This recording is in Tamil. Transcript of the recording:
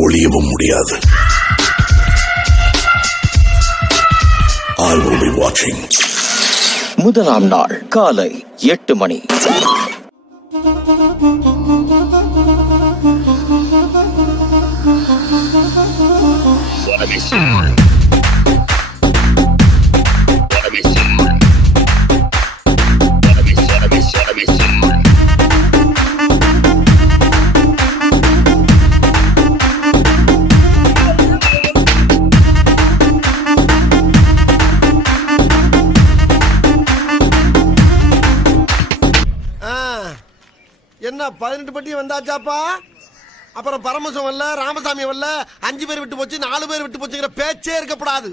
ஒளியவும் முடியாது. I will be watching. முதலாம் நாள் காலை 8 மணி. என்ன 18 பட்டி வந்தாச்சாப்பா? அப்புறம் பரமசம் வரல, ராமசாமி வரல, 5 பேர் விட்டு போச்சு, 4 பேர் விட்டு போச்சுங்கிற பேச்சே இருக்கப்படாது.